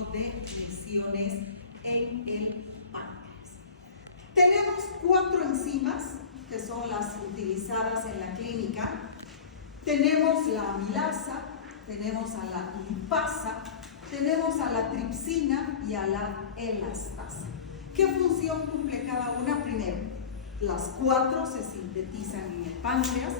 diagnóstico de lesiones en el páncreas. Tenemos 4 enzimas que son las utilizadas en la clínica. Tenemos la amilasa, tenemos a la lipasa, tenemos a la tripsina y a la elastasa. ¿Qué función cumple cada una? Primero, las 4 se sintetizan en el páncreas.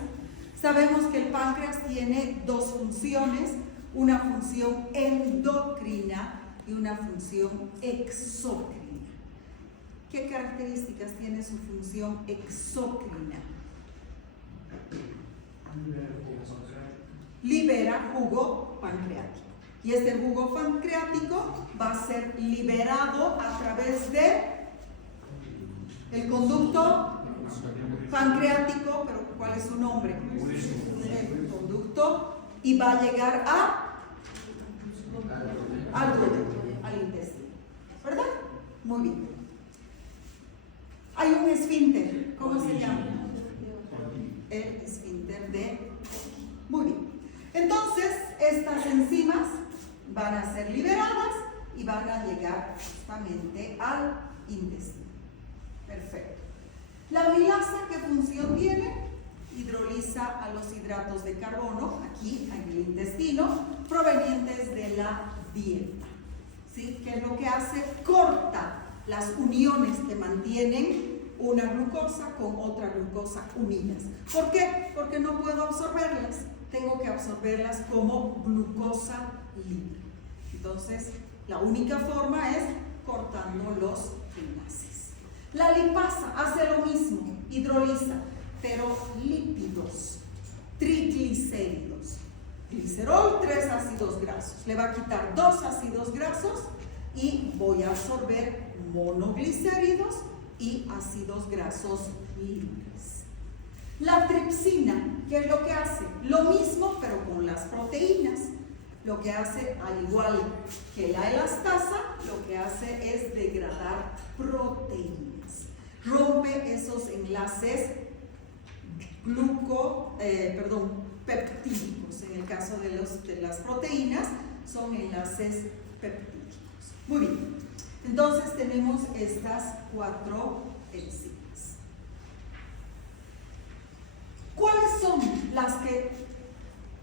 Sabemos que el páncreas tiene 2 funciones, una función endocrina y una función exocrina. ¿Qué características tiene su función exocrina? Libera jugo pancreático. Y este jugo pancreático va a ser liberado a través de el conducto pancreático, pero ¿cuál es su nombre? El conducto, y va a llegar al duodeno, al intestino, ¿verdad? Muy bien. Hay un esfínter, ¿cómo se llama? El esfínter de Golgi. Muy bien. Entonces, estas enzimas van a ser liberadas y van a llegar justamente al intestino. Perfecto. La amilasa, ¿qué función tiene? Hidroliza a los hidratos de carbono, aquí en el intestino, provenientes de la dieta. ¿Sí? ¿Qué es lo que hace? Corta las uniones que mantienen una glucosa con otra glucosa unidas. ¿Por qué? Porque no puedo absorberlas. Tengo que absorberlas como glucosa libre. Entonces, la única forma es cortando los enlaces. La lipasa hace lo mismo, hidroliza, pero lípidos, triglicéridos, glicerol, 3 ácidos grasos. Le va a quitar 2 ácidos grasos y voy a absorber monoglicéridos y ácidos grasos libres. La tripsina, ¿qué es lo que hace? Lo mismo, pero con las proteínas. Lo que hace, al igual que la elastasa, lo que hace es degradar proteínas. Rompe esos enlaces peptídicos. En el caso de las proteínas, son enlaces peptídicos. Muy bien. Entonces tenemos estas 4 enzimas. ¿Cuáles son las que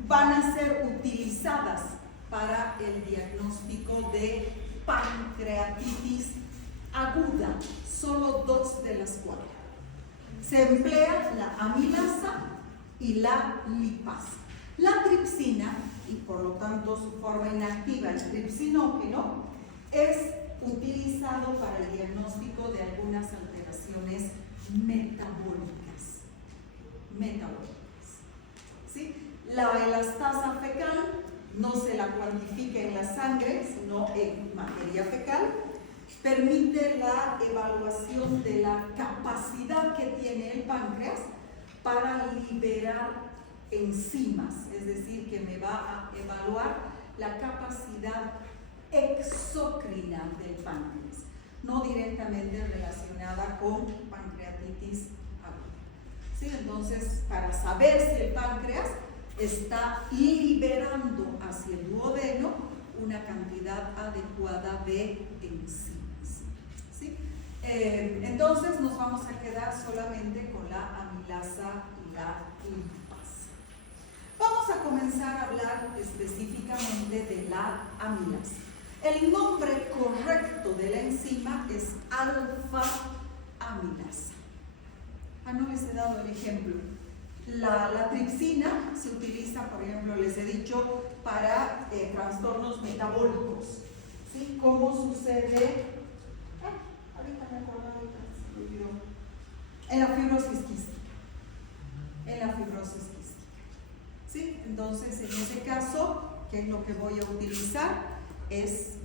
van a ser utilizadas para el diagnóstico de pancreatitis aguda? Solo 2 de las 4. Se emplea la amilasa y la lipasa. La tripsina, y por lo tanto su forma inactiva, el tripsinógeno, es utilizado para el diagnóstico de algunas alteraciones metabólicas. ¿Sí? La elastasa fecal no se la cuantifica en la sangre, sino en materia fecal. Permite la evaluación de la capacidad que tiene el páncreas para liberar enzimas, es decir, que me va a evaluar la capacidad exocrina del páncreas, no directamente relacionada con pancreatitis aguda. ¿Sí? Entonces, para saber si el páncreas está liberando hacia el duodeno una cantidad adecuada de enzimas. ¿Sí? Entonces nos vamos a quedar solamente con la amilasa y la lipasa. Vamos a comenzar a hablar específicamente de la amilasa. El nombre correcto de la enzima es alfa-amilasa. No les he dado el ejemplo. La tripsina se utiliza, por ejemplo, les he dicho, para trastornos metabólicos. ¿Sí? ¿Cómo sucede? Ahorita me acuerdo, se me olvidó. En la fibrosis quística. ¿Sí? Entonces, en ese caso, ¿qué es lo que voy a utilizar? Es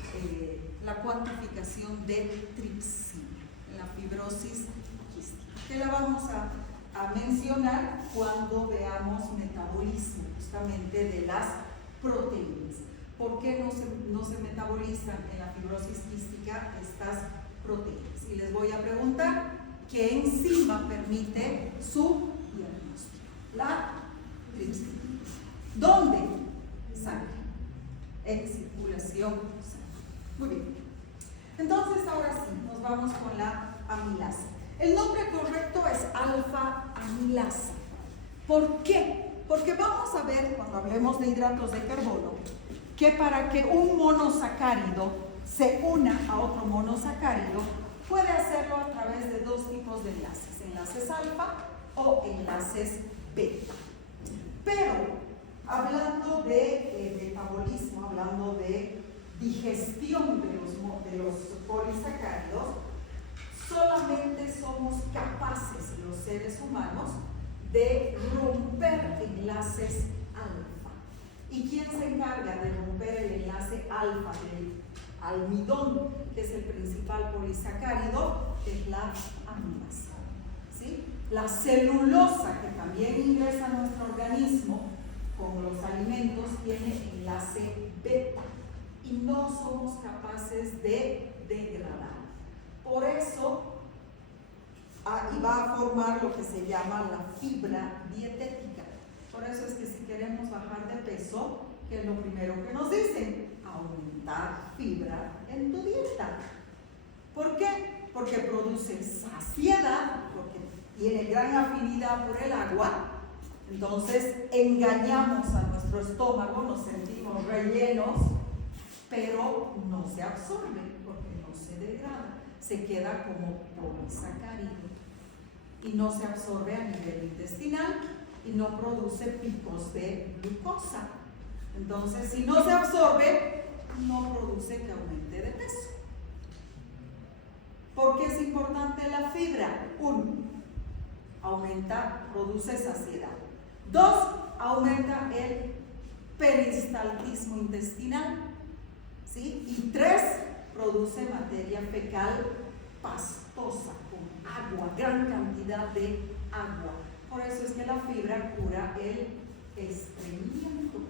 la cuantificación de tripsina en la fibrosis quística, que la vamos a mencionar cuando veamos metabolismo justamente de las proteínas. ¿Por qué no se metabolizan en la fibrosis quística estas proteínas? Y les voy a preguntar qué enzima permite su diagnóstico. La tripsina. ¿Dónde? Sangre. En circulación sanguínea. Muy bien. Entonces, ahora sí, nos vamos con la amilasa. El nombre correcto es alfa-amilasa. ¿Por qué? Porque vamos a ver, cuando hablemos de hidratos de carbono, que para que un monosacárido se una a otro monosacárido, puede hacerlo a través de dos tipos de enlaces alfa o enlaces beta. Pero, hablando de metabolismo, hablando de digestión de los polisacáridos, solamente somos capaces los seres humanos de romper enlaces alfa. ¿Y quién se encarga de romper el enlace alfa del almidón, que es el principal polisacárido? Es la amilasa, ¿sí? La celulosa, que también ingresa a nuestro organismo con los alimentos, tiene enlace beta y no somos capaces de degradar. Por eso, y va a formar lo que se llama la fibra dietética. Por eso es que si queremos bajar de peso, ¿qué es lo primero que nos dicen? Aumentar fibra en tu dieta. ¿Por qué? Porque produce saciedad, porque tiene gran afinidad por el agua. Entonces engañamos a nuestro estómago, nos sentimos rellenos, pero no se absorbe porque no se degrada, se queda como polisacárido y no se absorbe a nivel intestinal y no produce picos de glucosa. Entonces, si no se absorbe, no produce que aumente de peso. ¿Por qué es importante la fibra? 1, produce saciedad. 2, aumenta el peristaltismo intestinal, ¿sí? Y 3, produce materia fecal pastosa, con agua, gran cantidad de agua. Por eso es que la fibra cura el estreñimiento.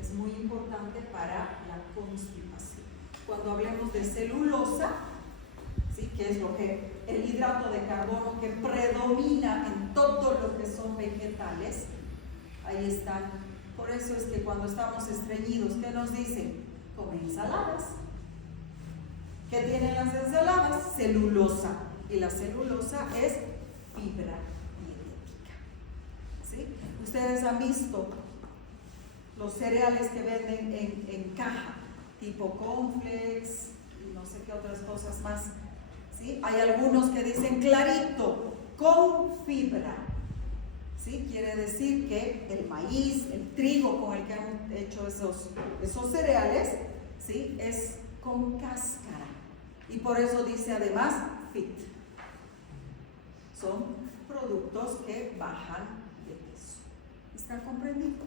Es muy importante para la constipación. Cuando hablemos de celulosa, ¿sí? Que es el hidrato de carbono que predomina en todo lo que son vegetales, ahí están. Por eso es que cuando estamos estreñidos, ¿qué nos dicen? Come ensaladas. ¿Qué tienen las ensaladas? Celulosa. Y la celulosa es fibra dietética, ¿sí? Ustedes han visto los cereales que venden en caja, tipo cornflakes y no sé qué otras cosas más, ¿sí? Hay algunos que dicen clarito, con fibra, ¿sí? Quiere decir que el maíz, el trigo con el que han hecho esos cereales, ¿sí? Es con cáscara. Y por eso dice además fit. Son productos que bajan de peso. ¿Está comprendido?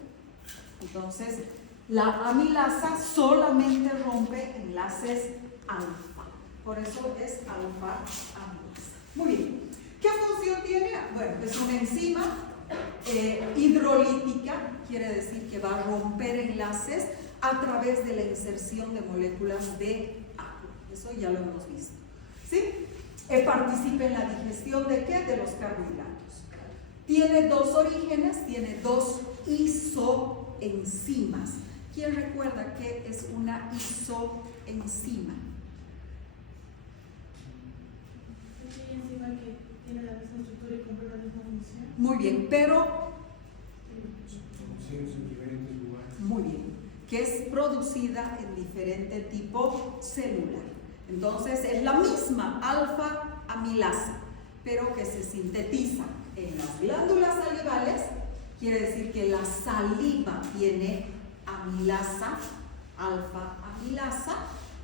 Entonces, la amilasa solamente rompe enlaces alfa. Por eso es alfa-amilasa. Muy bien. ¿Qué función tiene? Bueno, es una enzima hidrolítica, quiere decir que va a romper enlaces a través de la inserción de moléculas de agua. Eso ya lo hemos visto, ¿sí? Participa en la digestión ¿de qué? De los carbohidratos. Tiene dos orígenes, tiene dos isoenzimas. ¿Quién recuerda qué es una isoenzima? Aquella enzima que tiene la misma estructura y cumple la misma función. Muy bien, pero Funciones en diferentes lugares. muy bien, que es producida en diferente tipo celular. Entonces es la misma alfa-amilasa, pero que se sintetiza en las glándulas salivales. Quiere decir que la saliva tiene amilasa, alfa-amilasa,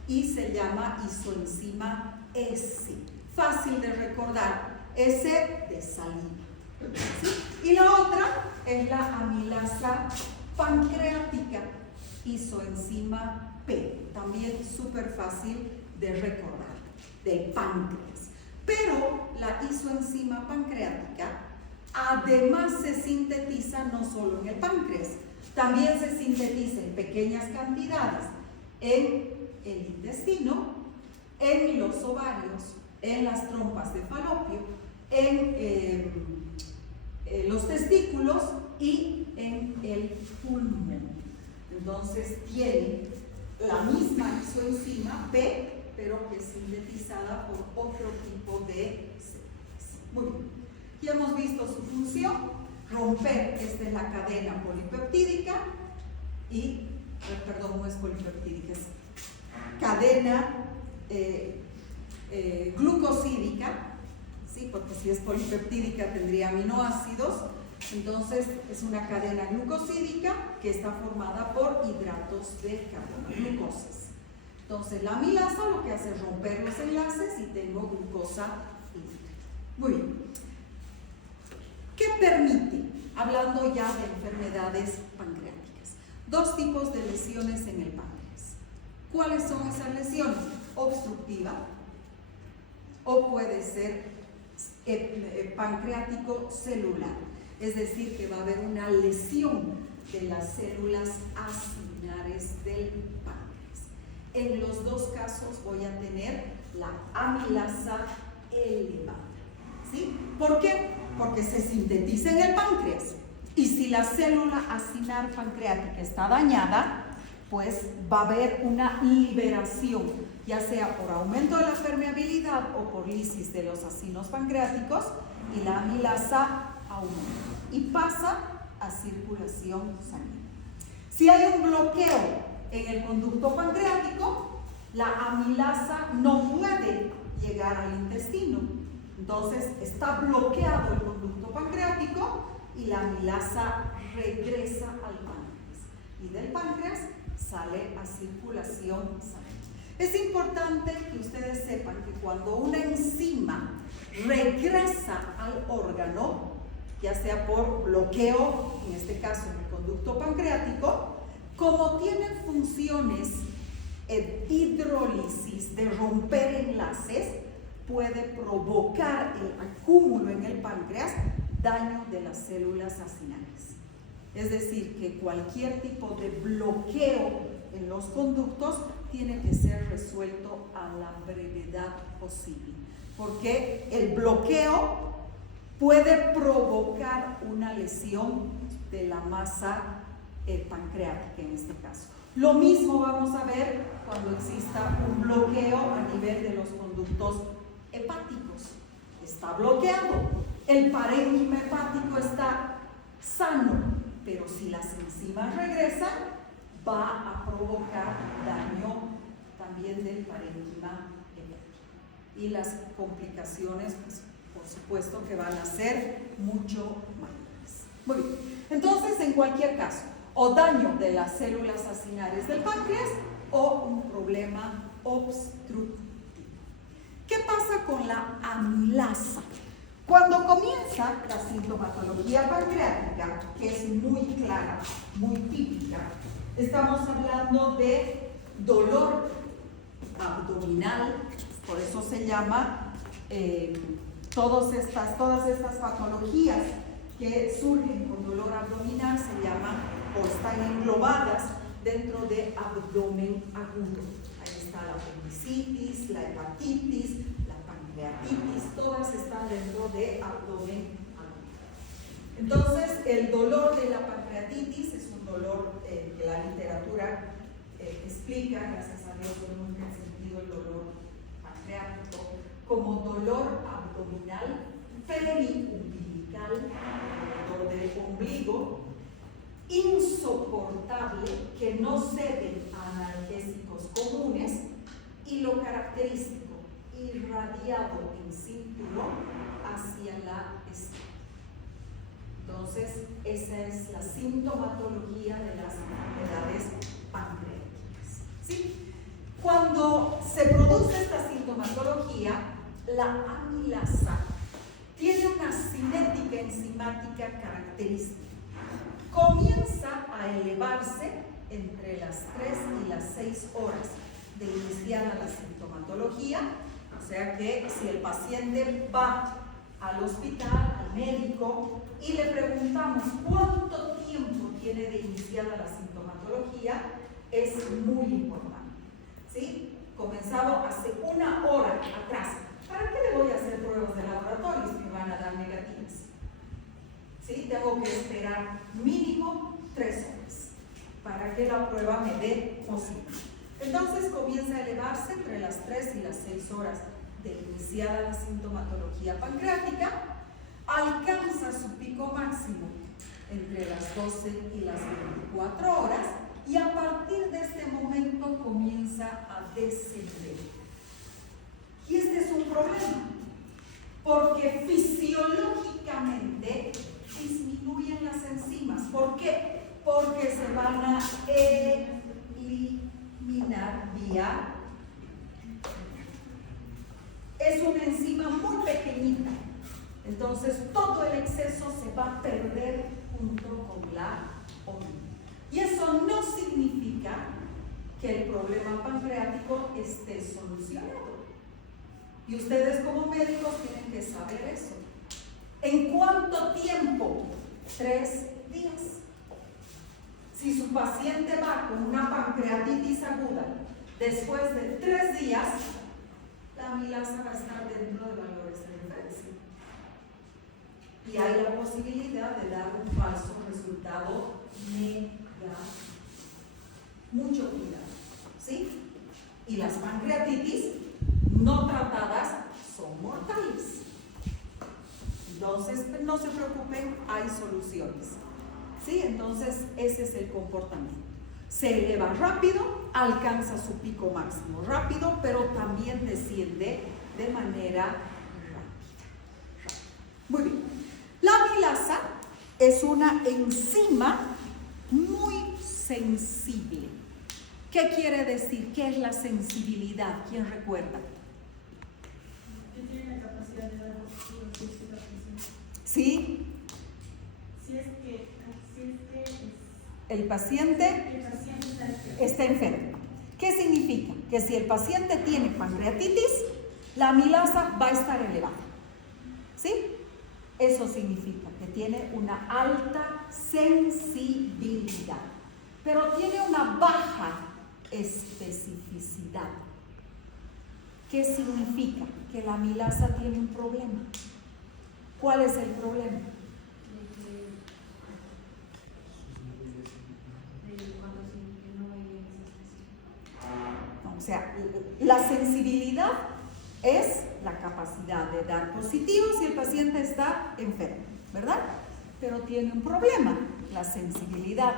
y se llama isoenzima S. Fácil de recordar, S de saliva, ¿sí? Y la otra es la amilasa pancreática, isoenzima P, también súper fácil de recordar, del páncreas. Pero la isoenzima pancreática además se sintetiza no solo en el páncreas, también se sintetiza en pequeñas cantidades en el intestino, en los ovarios, en las trompas de falopio, en los testículos y en el pulmón. Entonces tiene la misma isoenzima P, pero que es sintetizada por otro tipo de células. Muy bien. Ya hemos visto su función, romper, esta es la cadena polipeptídica y, perdón, no es polipeptídica, es cadena glucosídica, ¿sí? Porque si es polipeptídica tendría aminoácidos, entonces es una cadena glucosídica que está formada por hidratos de carbono, glucosas. Entonces la amilasa lo que hace es romper los enlaces y tengo glucosa hídrica. Muy bien. ¿Qué permite? Hablando ya de enfermedades pancreáticas. Dos tipos de lesiones en el páncreas. ¿Cuáles son esas lesiones? Obstructiva o puede ser pancreático celular. Es decir, que va a haber una lesión de las células acinares del páncreas. En los dos casos voy a tener la amilasa elevada. ¿Sí? ¿Por qué? Porque se sintetiza en el páncreas. Y si la célula acinar pancreática está dañada, pues va a haber una liberación, ya sea por aumento de la permeabilidad o por lisis de los acinos pancreáticos, y la amilasa aumenta y pasa a circulación sanguínea. Si hay un bloqueo en el conducto pancreático, la amilasa no puede llegar al intestino. Entonces está bloqueado el conducto pancreático y la amilasa regresa al páncreas. Y del páncreas sale a circulación sanguínea. Es importante que ustedes sepan que cuando una enzima regresa al órgano, ya sea por bloqueo, en este caso en el conducto pancreático, como tiene funciones de hidrólisis, de romper enlaces, puede provocar el acúmulo en el páncreas, daño de las células acinares. Es decir, que cualquier tipo de bloqueo en los conductos tiene que ser resuelto a la brevedad posible, porque el bloqueo puede provocar una lesión de la masa pancreática en este caso. Lo mismo vamos a ver cuando exista un bloqueo a nivel de los conductos hepáticos. Está bloqueado, el parénquima hepático está sano, pero si las enzimas regresan, va a provocar daño también del parénquima hepático. Y las complicaciones, pues, por supuesto que van a ser mucho mayores. Muy bien, entonces en cualquier caso, o daño de las células acinares del páncreas o un problema obstructivo. ¿Qué pasa con la amilasa? Cuando comienza la sintomatología pancreática, que es muy clara, muy típica, estamos hablando de dolor abdominal, por eso se llama todas estas patologías que surgen con dolor abdominal se llaman o están englobadas dentro de abdomen agudo. Ahí está la apendicitis, la hepatitis, la pancreatitis, todas están dentro de abdomen agudo. Entonces, el dolor de la pancreatitis es un dolor que la literatura explica, gracias a Dios yo nunca he sentido el dolor pancreático, como dolor abdominal periumbilical, dolor del ombligo, insoportable, que no cede a analgésicos comunes, y lo característico, irradiado en cinturón hacia la espalda. Entonces, esa es la sintomatología de las enfermedades pancreáticas. ¿Sí? Cuando se produce esta sintomatología, la amilasa tiene una cinética enzimática característica. Comienza a elevarse entre las 3 y las 6 horas de iniciada la sintomatología, o sea que si el paciente va al hospital, al médico, y le preguntamos cuánto tiempo tiene de iniciada la sintomatología, es muy importante. ¿Sí? Comenzado hace 1 hora atrás. ¿Para qué le voy a hacer pruebas de laboratorio si me van a dar negativas? ¿Sí? Tengo que esperar mínimo 3 horas para que la prueba me dé positivo. Entonces comienza a elevarse entre las las 3 y las 6 horas de iniciada la sintomatología pancreática, alcanza su pico máximo entre las 12 y las 24 horas y a partir de este momento comienza a descender. Y este es un problema, porque fisiológicamente disminuyen las enzimas. ¿Por qué? Porque se van a eliminar vía. Es una enzima muy pequeñita, entonces todo el exceso se va a perder junto con la orina. Y eso no significa que el problema pancreático esté solucionado. Y ustedes como médicos tienen que saber eso. ¿En cuánto tiempo? 3 días. Si su paciente va con una pancreatitis aguda, después de 3 días, la amilasa va a estar dentro de valores de referencia. Y hay la posibilidad de dar un falso resultado negativo. Mucho cuidado, ¿sí? Y las pancreatitis no tratadas son mortales. Entonces, no se preocupen, hay soluciones. ¿Sí? Entonces, ese es el comportamiento. Se eleva rápido, alcanza su pico máximo rápido, pero también desciende de manera rápida. Muy bien. La amilasa es una enzima muy sensible. ¿Qué quiere decir? ¿Qué es la sensibilidad? ¿Quién recuerda? Que tiene la capacidad de dar positivo si es que la presenta. ¿Sí? Si es que El paciente está enfermo. ¿Qué significa? Que si el paciente tiene pancreatitis, la amilasa va a estar elevada. ¿Sí? Eso significa que tiene una alta sensibilidad, pero tiene una baja especificidad. ¿Qué significa? Que la amilasa tiene un problema. ¿Cuál es el problema? O sea, la sensibilidad es la capacidad de dar positivo si el paciente está enfermo, ¿verdad? Pero tiene un problema, la sensibilidad.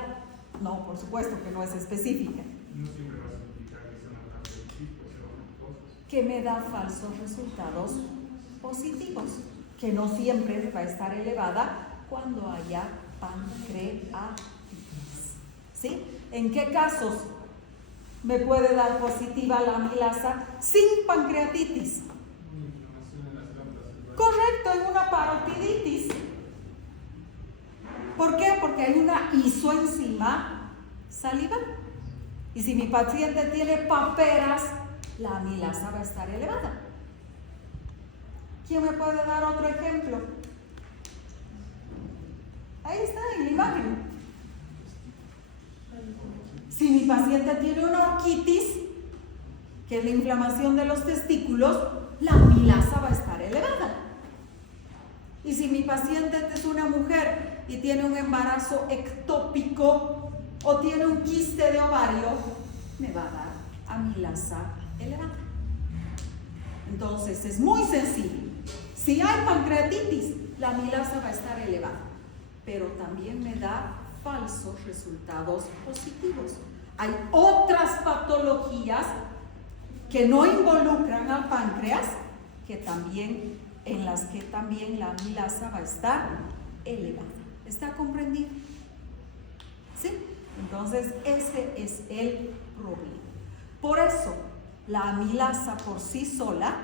No, por supuesto que no es específica. No siempre va a significar que sea una causa de tipo, pero cosas. Que me da falsos resultados positivos, que no siempre va a estar elevada cuando haya pancreatitis. ¿Sí? ¿En qué casos me puede dar positiva la amilasa sin pancreatitis? Una inflamación en las glándulas celulares. Correcto, en una parotiditis. ¿Por qué? Porque hay una isoenzima salival. Y si mi paciente tiene paperas, la amilasa va a estar elevada. ¿Quién me puede dar otro ejemplo? Ahí está, en la imagen. Si mi paciente tiene una orquitis, que es la inflamación de los testículos, la amilasa va a estar elevada. Y si mi paciente es una mujer y tiene un embarazo ectópico o tiene un quiste de ovario, me va a dar amilasa elevada. Entonces es muy sensible. Si hay pancreatitis, la amilasa va a estar elevada, pero también me da falsos resultados positivos. Hay otras patologías que no involucran al páncreas, en las que también la amilasa va a estar elevada. ¿Está comprendido? ¿Sí? Entonces ese es el problema. Por eso la amilasa por sí sola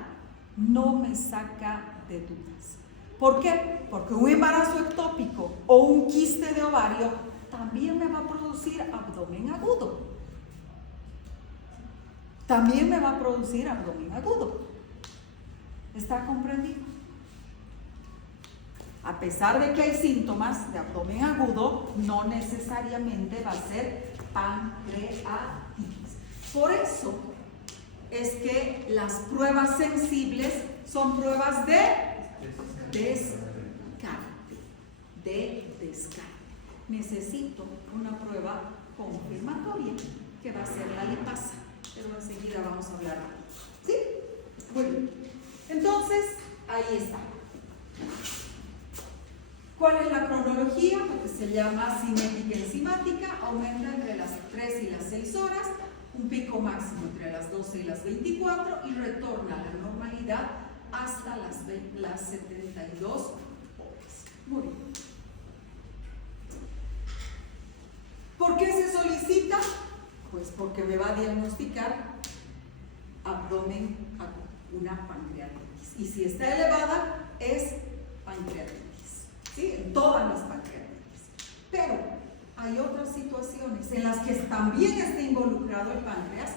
no me saca de dudas. ¿Por qué? Porque un embarazo ectópico o un quiste de ovario también me va a producir abdomen agudo. También me va a producir abdomen agudo. ¿Está comprendido? A pesar de que hay síntomas de abdomen agudo, no necesariamente va a ser pancreatitis. Por eso es que las pruebas sensibles son pruebas de descarte. Necesito una prueba confirmatoria que va a ser la lipasa, pero enseguida vamos a hablar. ¿Sí? Ahí está. ¿Cuál es la cronología? Lo que se llama cinética enzimática, aumenta entre las 3 y las 6 horas, un pico máximo entre las 12 y las 24 y retorna a la normalidad hasta las 72 horas. Muy bien. ¿Por qué se solicita? Pues porque me va a diagnosticar abdomen agudo, una pancreatitis. Y si está elevada, es pancreatitis. ¿Sí? En todas las pancreatitis. Pero hay otras situaciones en las que también está involucrado el páncreas,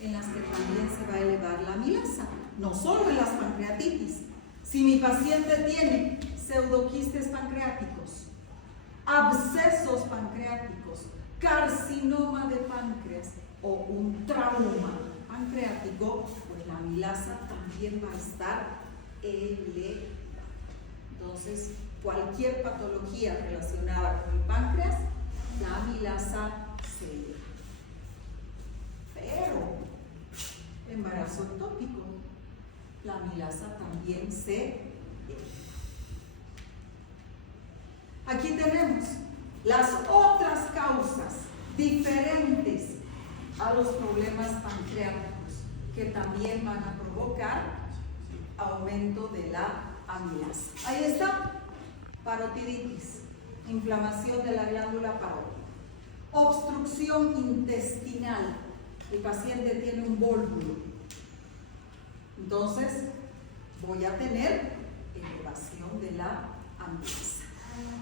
en las que también se va a elevar la amilasa. No solo en las pancreatitis. Si mi paciente tiene pseudoquistes pancreáticos, abscesos pancreáticos, carcinoma de páncreas o un trauma pancreático, pues la amilasa también va a estar elevada. Entonces, cualquier patología relacionada con el páncreas, la amilasa se eleva. Pero, embarazo ectópico, la amilasa también se eleva. Aquí tenemos las otras causas diferentes a los problemas pancreáticos que también van a provocar aumento de la amilasa. Ahí está. Parotiditis, inflamación de la glándula parótida, obstrucción intestinal, el paciente tiene un vólvulo, entonces voy a tener elevación de la amilasa.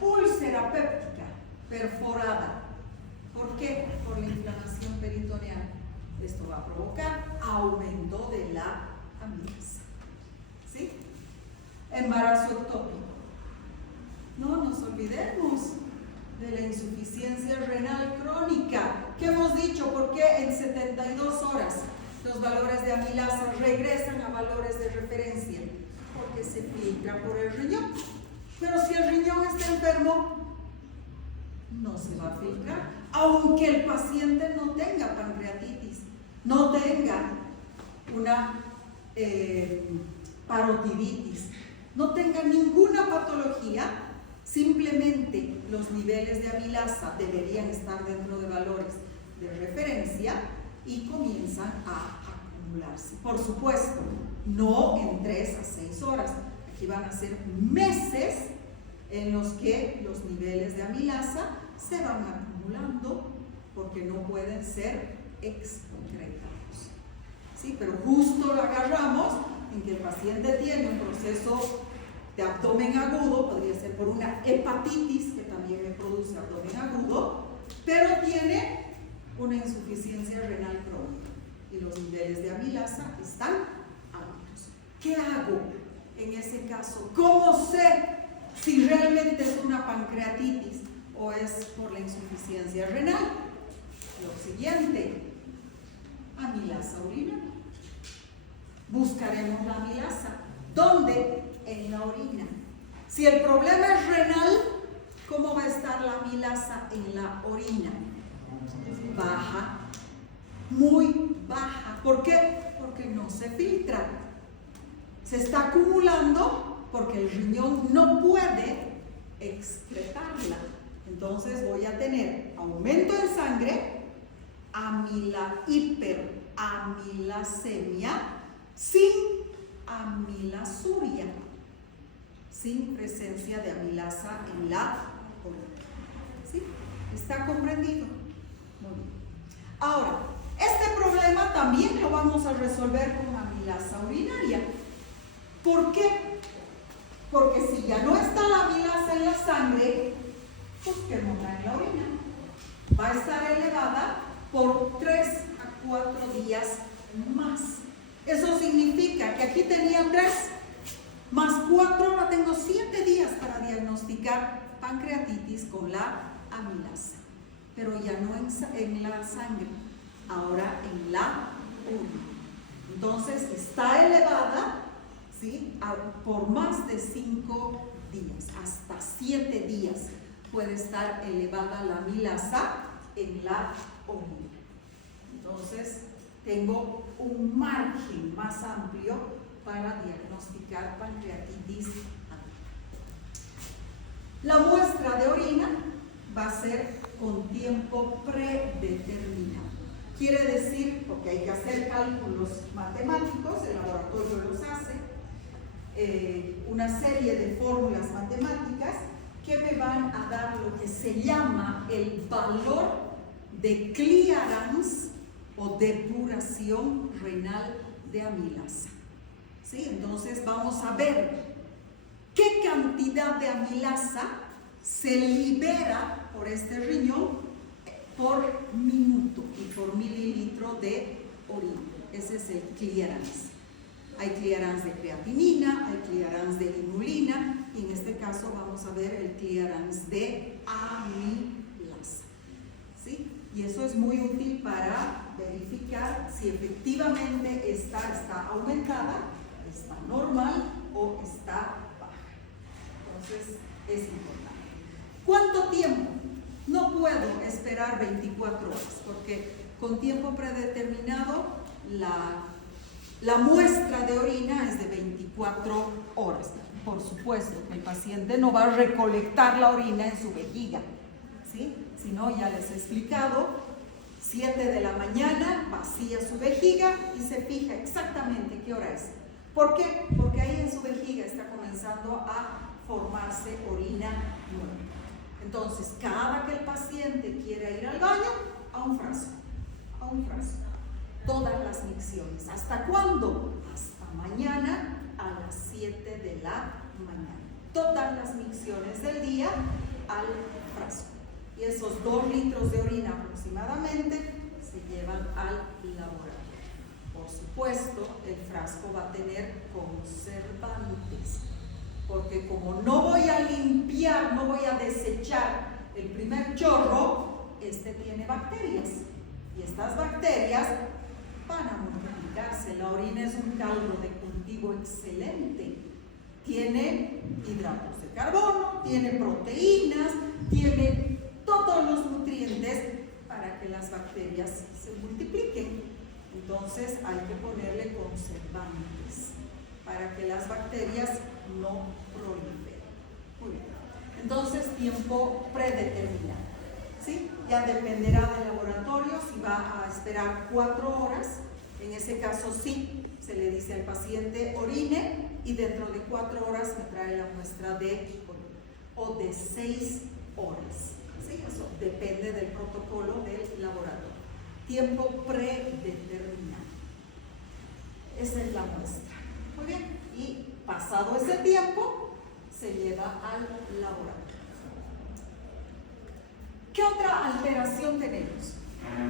Úlcera péptica perforada, ¿por qué? Por la inflamación peritoneal. Esto va a provocar aumento de la amilasa. ¿Sí? Embarazo ectópico. No nos olvidemos de la insuficiencia renal crónica, que hemos dicho, porque en 72 horas los valores de amilasa regresan a valores de referencia, porque se filtra por el riñón. Pero si el riñón está enfermo, no se va a filtrar, aunque el paciente no tenga pancreatitis, no tenga una parotiditis, no tenga ninguna patología. Simplemente los niveles de amilasa deberían estar dentro de valores de referencia y comienzan a acumularse. Por supuesto, no en 3 a 6 horas. Aquí van a ser meses en los que los niveles de amilasa se van acumulando porque no pueden ser excretados. ¿Sí? Pero justo lo agarramos en que el paciente tiene un proceso de abdomen agudo, podría ser por una hepatitis, que también me produce abdomen agudo, pero tiene una insuficiencia renal crónica y los niveles de amilasa están altos. ¿Qué hago en ese caso? ¿Cómo sé si realmente es una pancreatitis o es por la insuficiencia renal? Lo siguiente, amilasa urinaria. Buscaremos la amilasa. ¿Dónde? En la orina. Si el problema es renal, ¿cómo va a estar la amilasa en la orina? Baja, muy baja. ¿Por qué? Porque no se filtra. Se está acumulando porque el riñón no puede excretarla. Entonces voy a tener aumento en sangre, hiperamilasemia, sin amilasuria, sin presencia de amilasa en la orina. ¿Sí? ¿Está comprendido? Muy bien. Ahora, este problema también lo vamos a resolver con amilasa urinaria. ¿Por qué? Porque si ya no está la amilasa en la sangre, busquémosla en la orina. Va a estar elevada por 3 a 4 días más. Eso significa que aquí tenía 3 más 4, ahora tengo 7 días para diagnosticar pancreatitis con la amilasa. Pero ya no en la sangre, ahora en la orina. Entonces está elevada, ¿sí?, por más de 5 días, hasta 7 días puede estar elevada la amilasa en la orina. Entonces tengo un margen más amplio para diagnosticar pancreatitis aguda. La muestra de orina va a ser con tiempo predeterminado. Quiere decir, porque hay que hacer cálculos matemáticos, el laboratorio los hace, una serie de fórmulas matemáticas que me van a dar lo que se llama el valor de clearance o depuración renal de amilasa. ¿Sí? Entonces vamos a ver qué cantidad de amilasa se libera por este riñón por minuto y por mililitro de orina. Ese es el clearance. Hay clearance de creatinina, hay clearance de inulina y en este caso vamos a ver el clearance de amilasa. ¿Sí? Y eso es muy útil para verificar si efectivamente está aumentada, está normal o está baja. Entonces es importante. ¿Cuánto tiempo? No puedo esperar 24 horas porque con tiempo predeterminado la muestra de orina es de 24 horas. Por supuesto que el paciente no va a recolectar la orina en su vejiga, ¿sí? Si no, ya les he explicado, 7 de la mañana vacía su vejiga y se fija exactamente qué hora es. ¿Por qué? Porque ahí en su vejiga está comenzando a formarse orina nueva. Entonces, cada que el paciente quiera ir al baño, a un frasco. Todas las micciones. ¿Hasta cuándo? Hasta mañana a las 7 de la mañana. Todas las micciones del día al frasco. Y esos 2 litros de orina aproximadamente se llevan al laboratorio. Por supuesto, el frasco va a tener conservantes. Porque como no voy a limpiar, no voy a desechar el primer chorro, este tiene bacterias. Y estas bacterias van a multiplicarse. La orina es un caldo de cultivo excelente. Tiene hidratos de carbono, tiene proteínas, tiene todos los nutrientes para que las bacterias se multipliquen. Entonces hay que ponerle conservantes para que las bacterias no proliferen. Muy bien. Entonces, tiempo predeterminado. ¿Sí? Ya dependerá del laboratorio si va a esperar 4 horas. En ese caso sí, se le dice al paciente orine y dentro de 4 horas me trae la muestra de orina. O de 6 horas. ¿Sí? Eso depende del protocolo del laboratorio. Tiempo predeterminado. Esa es la muestra. Muy bien. Y pasado ese tiempo, se lleva al laboratorio. ¿Qué otra alteración tenemos?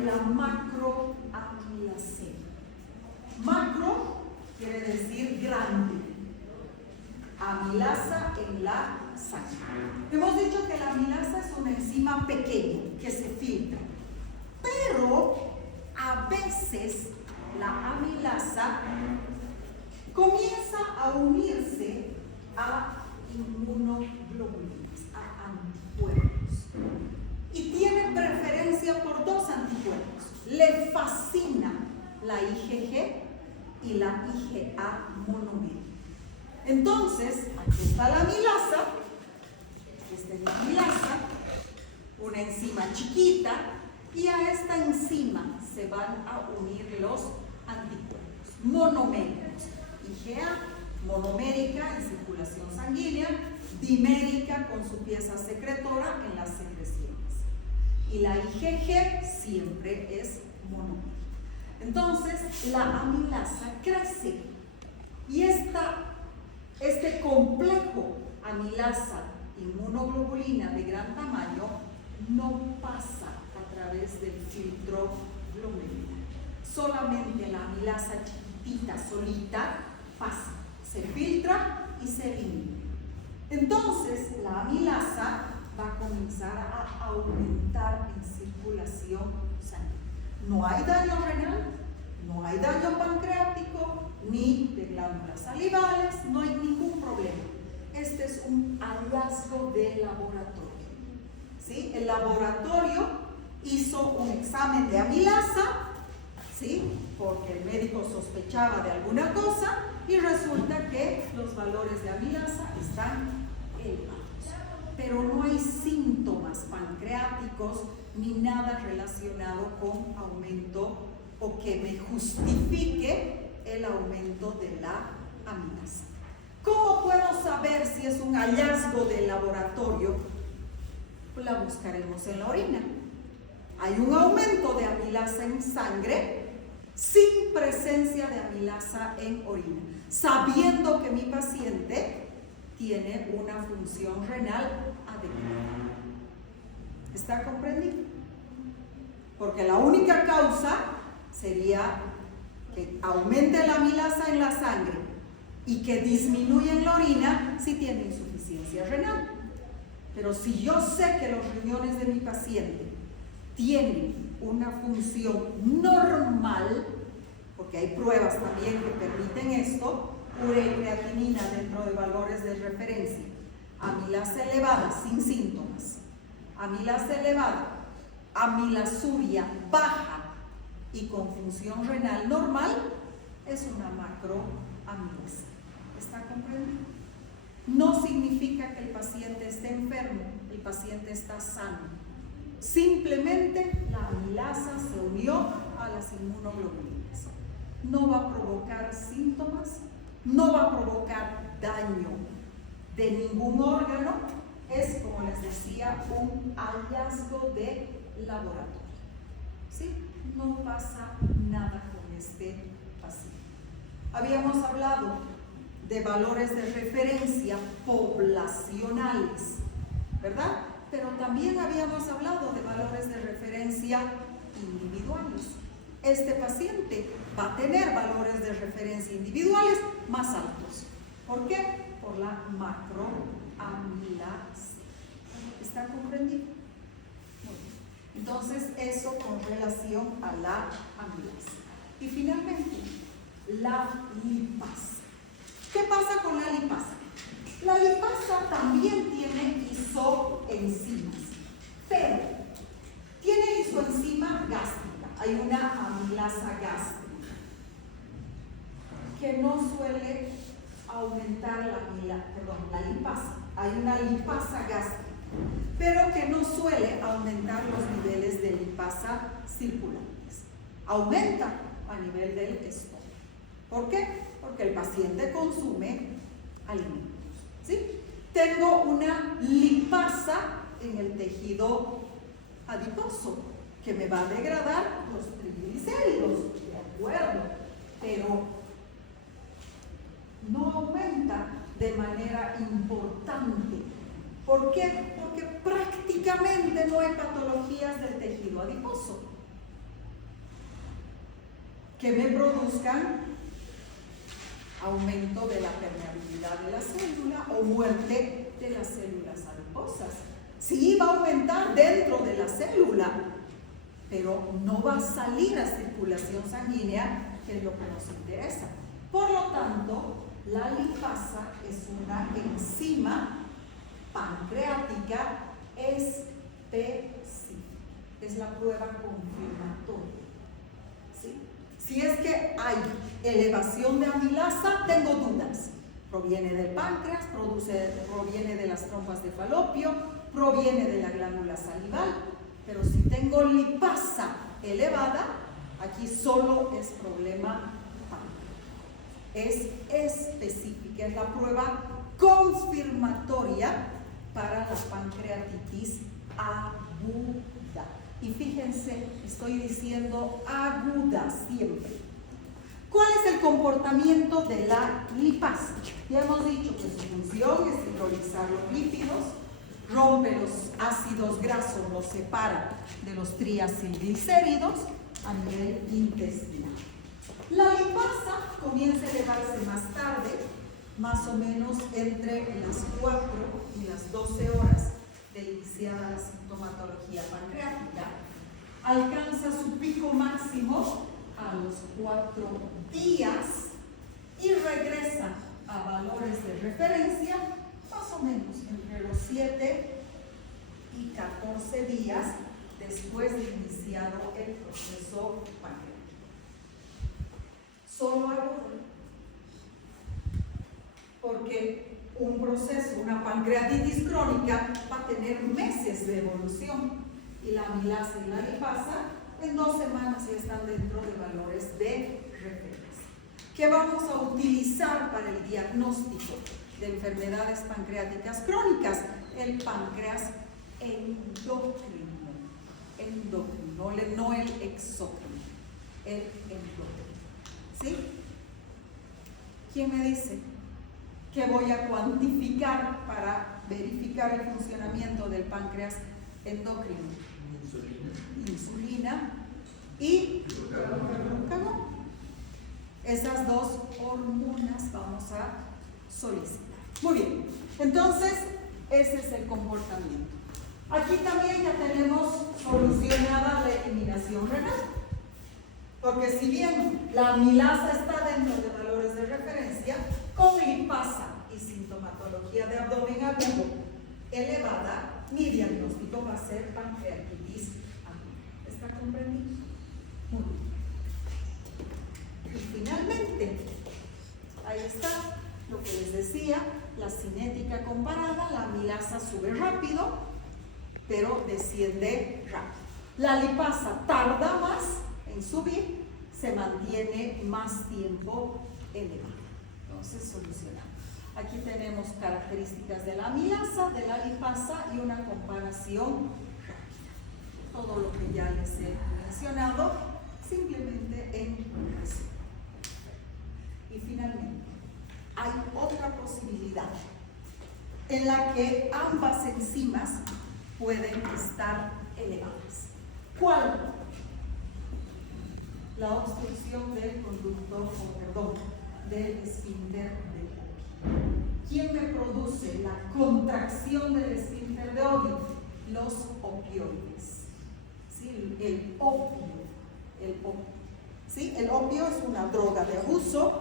La macroamilasema. Macro quiere decir grande. Amilasa en la sangre. Hemos dicho que la amilasa es una enzima pequeña que se filtra. Pero a veces la amilasa comienza a unirse a inmunoglobulinas, a anticuerpos. Y tiene preferencia por 2 anticuerpos. Le fascina la IgG y la IgA monomérica. Entonces, aquí está la amilasa. Esta es la amilasa, una enzima chiquita, y a esta enzima se van a unir los anticuerpos monoméricos. IgA monomérica en circulación sanguínea, dimérica con su pieza secretora en las secreciones. Y la IgG siempre es monomérica. Entonces, la amilasa crece. Y este complejo amilasa inmunoglobulina de gran tamaño no pasa a través del filtro glomerular. Solamente la amilasa chiquitita, solita, pasa, se filtra y se elimina. Entonces, la amilasa va a comenzar a aumentar en circulación sanguínea. No hay daño renal, no hay daño pancreático, ni de glándulas salivales, no hay ningún problema. Este es un hallazgo de laboratorio. ¿Sí? El laboratorio hizo un examen de amilasa, ¿sí? Porque el médico sospechaba de alguna cosa, amilasa y resulta que los valores de amilasa están elevados. Pero no hay síntomas pancreáticos ni nada relacionado con aumento o que me justifique el aumento de la amilasa. ¿Cómo puedo saber si es un hallazgo de laboratorio? Pues la buscaremos en la orina. Hay un aumento de amilasa en sangre sin presencia de amilasa en orina, sabiendo que mi paciente tiene una función renal adecuada. ¿Está comprendido? Porque la única causa sería que aumente la amilasa en la sangre y que disminuya en la orina si tiene insuficiencia renal. Pero si yo sé que los riñones de mi paciente tienen una función normal, porque hay pruebas también que permiten esto, urea y creatinina dentro de valores de referencia, amilasa elevada sin síntomas, amilasa elevada, amilasuria baja y con función renal normal, es una macroamilasa. ¿Está comprendido? No significa que el paciente esté enfermo, el paciente está sano. Simplemente la amilasa se unió a las inmunoglobulinas. No va a provocar síntomas, no va a provocar daño de ningún órgano. Es, como les decía, un hallazgo de laboratorio. ¿Sí? No pasa nada con este paciente. Habíamos hablado de valores de referencia poblacionales, ¿verdad? Pero también habíamos hablado de valores de referencia individuales. Este paciente va a tener valores de referencia individuales más altos. ¿Por qué? Por la macroamilasa. ¿Está comprendido? Entonces, eso con relación a la amilasa. Y finalmente, la lipasa. ¿Qué pasa con la lipasa? La lipasa también tiene isoenzimas, pero tiene isoenzima gástrica. Hay una amilasa gástrica que no suele aumentar la lipasa. Hay una lipasa gástrica, pero que no suele aumentar los niveles de lipasa circulantes. Aumenta a nivel del estómago. ¿Por qué? Porque el paciente consume alimentos. ¿Sí? Tengo una lipasa en el tejido adiposo que me va a degradar los triglicéridos, de acuerdo, pero no aumenta de manera importante. ¿Por qué? Porque prácticamente no hay patologías del tejido adiposo que me produzcan aumento de la permeabilidad de la célula o muerte de las células adiposas. Sí va a aumentar dentro de la célula, pero no va a salir a circulación sanguínea, que es lo que nos interesa. Por lo tanto, la lipasa es una enzima pancreática específica. Es la prueba confirmatoria. ¿Sí? Si es que hay elevación de amilasa, tengo dudas. Proviene del páncreas, proviene de las trompas de Falopio, proviene de la glándula salival. Pero si tengo lipasa elevada, aquí solo es problema páncreas. Es específica, es la prueba confirmatoria para la pancreatitis aguda. Y fíjense, estoy diciendo aguda siempre. ¿Cuál es el comportamiento de la lipasa? Ya hemos dicho que su función es hidrolizar los lípidos, rompe los ácidos grasos, los separa de los triacilglicéridos a nivel intestinal. La lipasa comienza a elevarse más tarde, más o menos entre las 4 y las 12 horas de iniciada la sintomatología pancreática. Alcanza su pico máximo a los 4 días y regresa a valores de referencia más o menos entre los 7 y 14 días después de iniciado el proceso pancreático. Solo hago porque un proceso, una pancreatitis crónica, va a tener meses de evolución y la amilasa y la lipasa en 2 semanas ya están dentro de valores de referencia. ¿Qué vamos a utilizar para el diagnóstico de enfermedades pancreáticas crónicas? El páncreas endocrino, no el exócrino, el endocrino. ¿Sí? ¿Quién me dice que voy a cuantificar para verificar el funcionamiento del páncreas endocrino? Insulina y glucagón. Esas 2 hormonas vamos a solicitar. Muy bien, entonces ese es el comportamiento. Aquí también ya tenemos solucionada la eliminación renal, porque si bien la amilasa está dentro de valores de referencia, con lipasa y sintomatología de abdomen agudo elevada, mi diagnóstico va a ser pancreatitis aguda. ¿Está comprendido? Muy bien. Y finalmente, ahí está lo que les decía, la cinética comparada. La amilasa sube rápido, pero desciende rápido. La lipasa tarda más en subir, se mantiene más tiempo elevada. Entonces solucionamos. Aquí tenemos características de la amilasa, de la lipasa y una comparación rápida. Todo lo que ya les he mencionado, simplemente en resumen. Y finalmente, hay otra posibilidad en la que ambas enzimas pueden estar elevadas. ¿Cuál? La obstrucción del conducto, del esfínter de Oddi. ¿Quién me produce la contracción del esfínter de Oddi? Los opioides. ¿Sí? El opio. ¿Sí? El opio es una droga de abuso,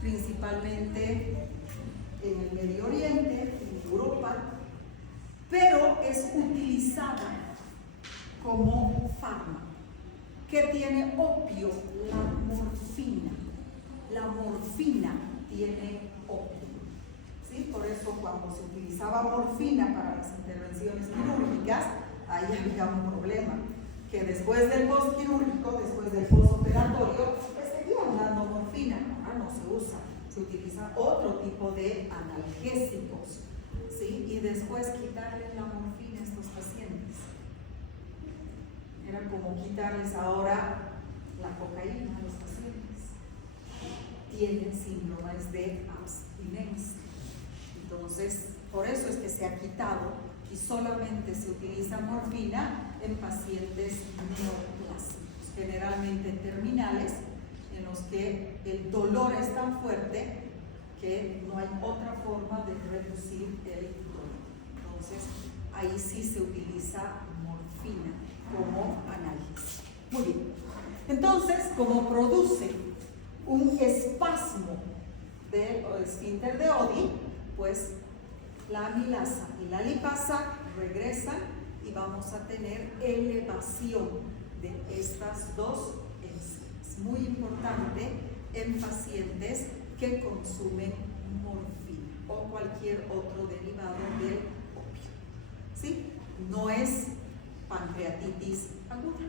principalmente en el Medio Oriente, en Europa, pero es utilizada como fármaco. ¿Qué tiene opio? La morfina. La morfina tiene opio. ¿Sí? Por eso cuando se utilizaba morfina para las intervenciones quirúrgicas, ahí había un problema, que después del postquirúrgico, después del postoperatorio, pues seguían dando morfina. Ahora no se usa, se utiliza otro tipo de analgésicos, ¿sí? Y después quitarles la morfina a estos pacientes. Era como quitarles ahora la cocaína a los pacientes. Tienen síndromes de abstinencia. Entonces, por eso es que se ha quitado y solamente se utiliza morfina en pacientes neoplásicos, generalmente terminales, en los que el dolor es tan fuerte que no hay otra forma de reducir el dolor. Entonces, ahí sí se utiliza morfina como analgésico. Muy bien. Entonces, como produce un espasmo del esfínter de Oddi, pues la amilasa y la lipasa regresan y vamos a tener elevación de estas 2 enzimas. Muy importante en pacientes que consumen morfina o cualquier otro derivado del opio. ¿Sí? No es pancreatitis aguda.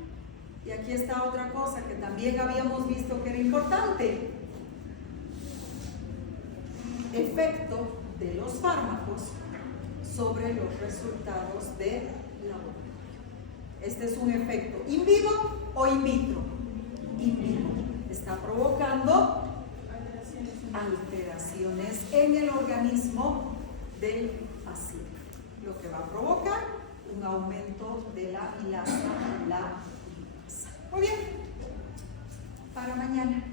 Y aquí está otra cosa que también habíamos visto que era importante. Efecto de los fármacos sobre los resultados de laboratorio. Este es un efecto in vivo o in vitro. In vivo. Está provocando alteraciones en el organismo del paciente, lo que va a provocar un aumento de la amilasa y la lipasa. Muy bien, para mañana.